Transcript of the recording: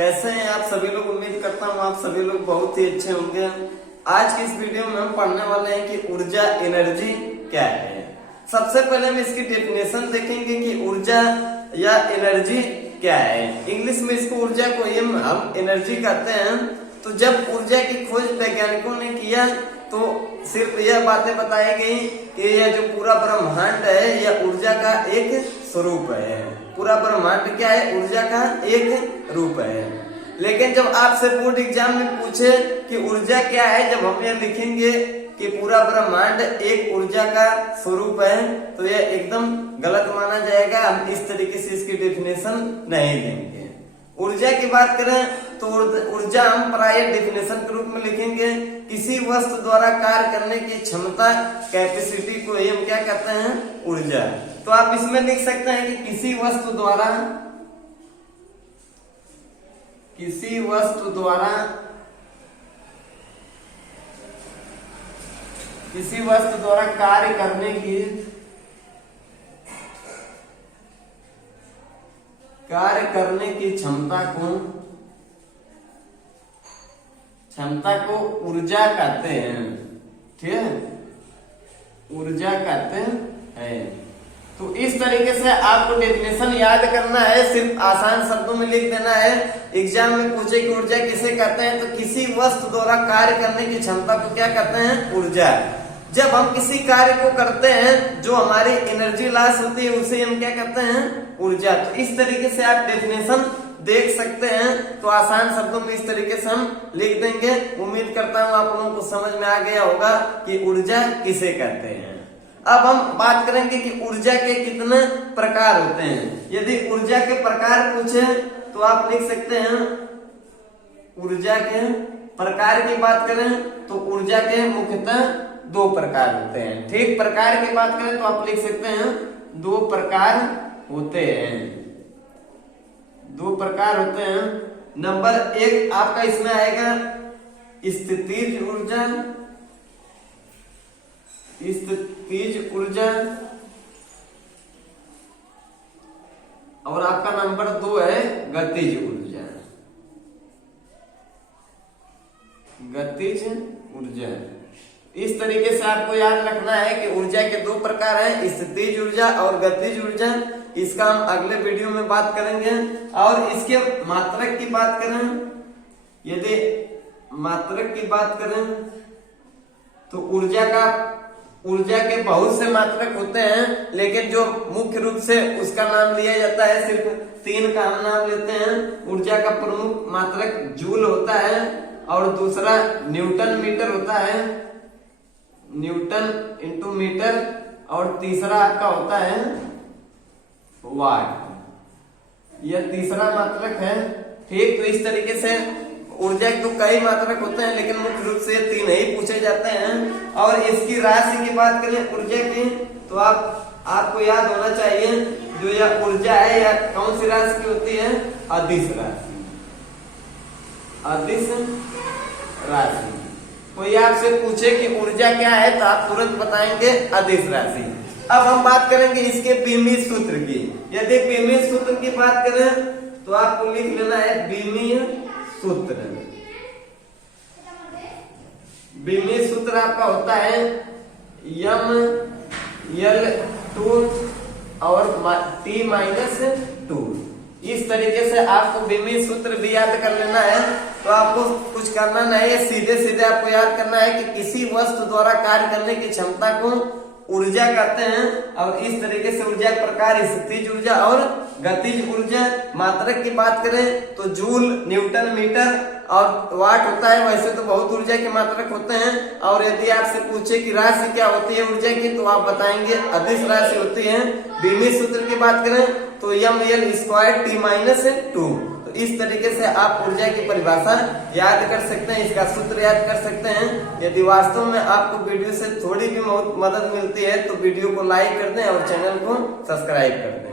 कैसे हैं आप सभी लोग। उम्मीद करता हूँ आप सभी लोग बहुत ही अच्छे होंगे। आज की इस वीडियो में हम पढ़ने वाले हैं कि ऊर्जा एनर्जी क्या है। सबसे पहले हम इसकी डेफिनेशन देखेंगे कि ऊर्जा या एनर्जी क्या है। इंग्लिश में इसको ऊर्जा को हम एनर्जी कहते हैं। तो जब ऊर्जा की खोज वैज्ञानिकों ने किया तो सिर्फ यह बातें बताई गई कि यह जो पूरा ब्रह्मांड है यह ऊर्जा का एक स्वरूप है। पूरा ब्रह्मांड क्या है? ऊर्जा का एक रूप है। लेकिन जब आपसे बोर्ड एग्जाम में पूछे कि ऊर्जा क्या है, जब हम यह लिखेंगे कि पूरा ब्रह्मांड एक ऊर्जा का स्वरूप है तो यह एकदम गलत माना जाएगा। हम इस तरीके से इसकी डेफिनेशन नहीं देंगे। ऊर्जा की बात करें तो ऊर्जा हम प्राय डेफिनेशन के रूप में लिखेंगे किसी वस्तु द्वारा कार्य करने की क्षमता, कैपेसिटी को हम क्या कहते हैं? ऊर्जा। तो आप इसमें लिख सकते हैं कि किसी वस्तु द्वारा कार्य करने की क्षमता को ऊर्जा कहते हैं। ठीक है, ऊर्जा कहते हैं। तो इस तरीके से आपको डेफिनेशन याद करना है, सिर्फ आसान शब्दों में लिख देना है। एग्जाम में पूछे कि ऊर्जा किसे कहते हैं तो किसी वस्तु द्वारा कार्य करने की क्षमता को क्या कहते हैं? ऊर्जा। जब हम किसी कार्य को करते हैं जो हमारी एनर्जी लॉस होती है उसे हम क्या कहते हैं? ऊर्जा। तो इस तरीके से आप डेफिनेशन देख सकते हैं। तो आसान शब्दों में इस तरीके से हम लिख देंगे। उम्मीद करता हूँ आप लोगों को समझ में आ गया होगा कि ऊर्जा किसे कहते हैं। अब हम बात करेंगे कि ऊर्जा के कितने प्रकार होते हैं। यदि ऊर्जा के प्रकार पूछे तो आप लिख सकते हैं ऊर्जा के प्रकार की बात करें तो ऊर्जा के मुख्यतः दो प्रकार होते हैं। ठीक, प्रकार की बात करें तो आप लिख सकते हैं दो प्रकार होते हैं। नंबर एक आपका इसमें आएगा स्थितिज ऊर्जा और आपका नंबर 2 है गतिज ऊर्जा। इस तरीके से आपको याद रखना है कि ऊर्जा के दो प्रकार हैं, स्थितिज ऊर्जा और गतिज ऊर्जा। इसका हम अगले वीडियो में बात करेंगे। और इसके मात्रक की बात करें, यदि मात्रक की बात करें तो ऊर्जा के बहुत से मात्रक होते हैं, लेकिन जो मुख्य रूप से उसका नाम लिया जाता है सिर्फ 3 का हम नाम लेते हैं। ऊर्जा का प्रमुख मात्रक जूल होता है और दूसरा न्यूटन मीटर होता है, न्यूटन इंटू मीटर, और तीसरा आपका होता है वाट। यह तीसरा मात्रक है। ठीक, तो इस तरीके से ऊर्जा के तो कई मात्रक होते हैं लेकिन मुख्य रूप से 3 ही पूछे जाते हैं। और इसकी राशि की बात करें ऊर्जा की तो आपको याद होना चाहिए जो यह ऊर्जा है यह कौन सी राशि की होती है? अदिश राशि। कोई आपसे पूछे कि ऊर्जा क्या है तो आप तुरंत बताएंगे अदिश राशि। अब हम बात करेंगे इसके बीमीय सूत्र की। यदि बीमीय सूत्र की बात करें तो आपको लिख लेना है बीमीय सूत्र। बीमीय सूत्र आपका होता है mL2 और T-2। इस तरीके से आपको बीमीय सूत्र भी याद कर लेना है। तो आपको कुछ करना नहीं है, सीधे सीधे आपको याद करना है कि किसी वस्तु द्वारा कार्य करने की क्षमता को ऊर्जा कहते हैं। और इस तरीके से ऊर्जा के प्रकार स्थितिज ऊर्जा और गतिज ऊर्जा। मात्रक की बात करें तो जूल, न्यूटन मीटर और वाट होता है। वैसे तो बहुत ऊर्जा के मात्रक होते हैं। और यदि आपसे पूछे कि राशि क्या होती है ऊर्जा की तो आप बताएंगे अदिश राशि होती है। बीमीय सूत्र की बात करें तो mL2 T-2। तो इस तरीके से आप ऊर्जा की परिभाषा याद कर सकते हैं, इसका सूत्र याद कर सकते हैं। यदि वास्तव में आपको वीडियो से थोड़ी भी मदद मिलती है तो वीडियो को लाइक कर दें और चैनल को सब्सक्राइब कर दें।